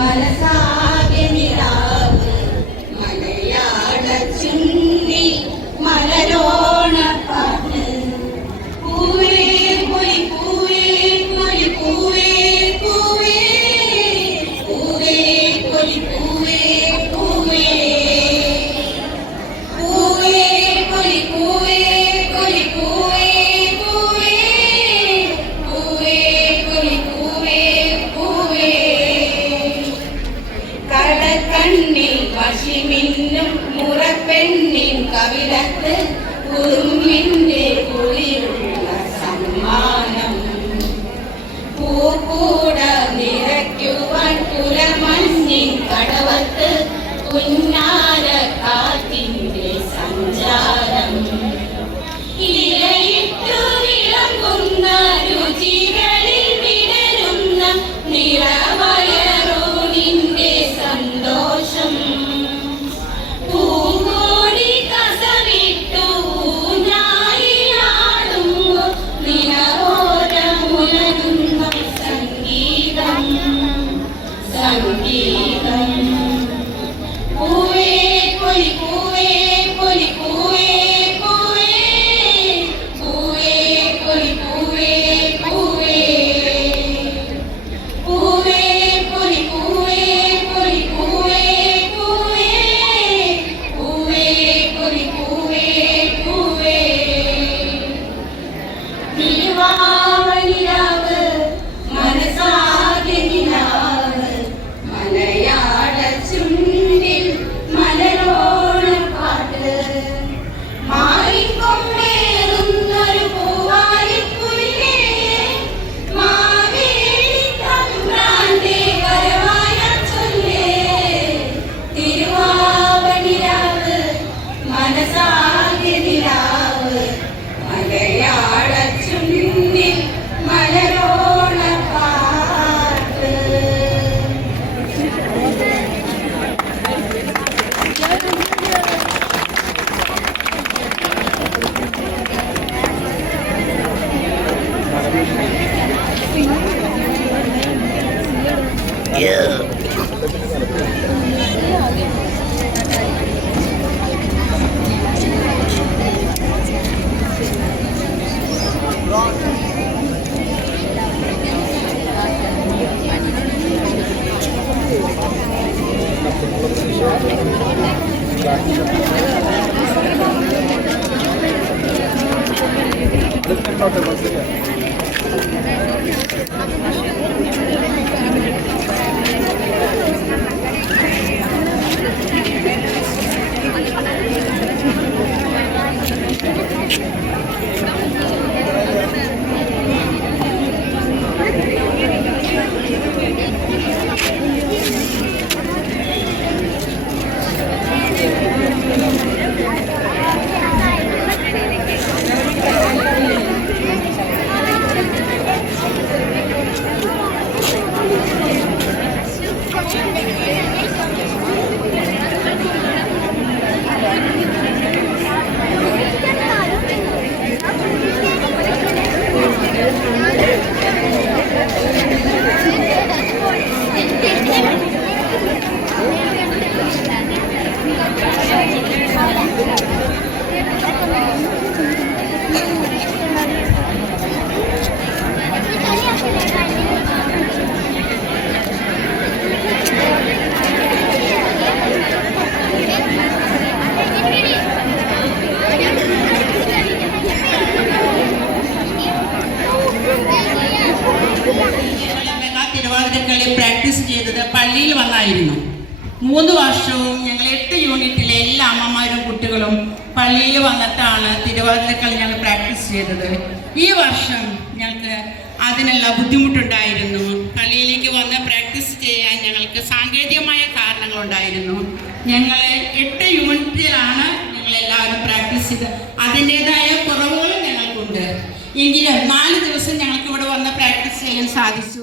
മനസാകെ നിലാവ് മലയാള ചുന്നി മലരോണപ്പാട്ട് പൂവേ പൊലി പൂവേ പൊലി പൂവേ പൂവേ പൂവേ പൊലി പൂവേ പൂവേ പൂവേ പൊലി പൂവേ പൊലി പൂവേ പൂവേ പൂവേ പൊലി പൂവേ പൂവേ കടക്കണ്ണിൽ വശിമിന്നും മുറപ്പെണ്ണിൻ കവിളത്ത് ഉറുമ്പിന്റെ കുളിരുള്ള സമ്മാനം പൂക്കൂട നിറയ്ക്കുവാൻ കുലമഞ്ഞിൻ കടവത്ത് കുഞ്ഞാര കാറ്റിന്റെ സഞ്ചാരം ഇലയിട്ടു വിളങ്ങുന്ന രുചികളിൽ വിടരുന്ന നിറവയറൂണിന്റെ സന്തോഷം പൂങ്കോടി കസവിട്ടു ഊഞ്ഞാലിലാടുമ്പോൾ നിറവോരമുണരുന്ന സംഗീതം സംഗീതം പൂവേ പൊലി പൂവേ പൊലി പൂവേ പൂവേ പൂവേ പൊലി പൂവേ പൂവേ പൂവേ പൊലി പൂവേ പൊലി പൂവേ പൂവേ പൂവേ പൊലി പൂവേ പൂവേ തിരുവാവണിരാവ് മനസാകെ നിലാവ് മലയാള ചുണ്ടിൽ മലരോണപ്പാട്ട് മാറിക്കൊമ്പേറുന്നൊരു പൂവാലിക്കുയിലേ മാവേലി തമ്പ്രാന്റെ വരവായ ചൊല്ലേ തിരുവാവണിരാവ് മനസാകെ നിലാവ് മലയാള ചുണ്ടിൽ മലരോണപ്പാട്ട്. തിരുവാതിരക്കളി പ്രാക്ടീസ് ചെയ്തത് പള്ളിയിൽ വന്നായിരുന്നു. 3 വർഷവും ഞങ്ങൾ 8 യൂണിറ്റിലെ എല്ലാ അമ്മമാരും കുട്ടികളും പള്ളിയിൽ വന്നിട്ടാണ് തിരുവാതിരക്കളി ഞങ്ങൾ പ്രാക്ടീസ് ചെയ്തത്. ഈ വർഷം ഞങ്ങൾക്ക് അതിനുള്ള ബുദ്ധിമുട്ടുണ്ടായിരുന്നു. കളിയിലേക്ക് വന്ന് പ്രാക്ടീസ് ചെയ്യാൻ ഞങ്ങൾക്ക് സാങ്കേതികമായ കാരണങ്ങളുണ്ടായിരുന്നു. ഞങ്ങൾ 8 യൂണിറ്റിലാണ് ഞങ്ങളെല്ലാവരും പ്രാക്ടീസ് ചെയ്തത്. അതിൻ്റെതായ കുറവുകളും ഞങ്ങൾക്കുണ്ട്. എങ്കിലും 4 ദിവസം ഞങ്ങൾക്ക് ഇവിടെ വന്ന് പ്രാക്ടീസ് ചെയ്യാൻ സാധിച്ചു.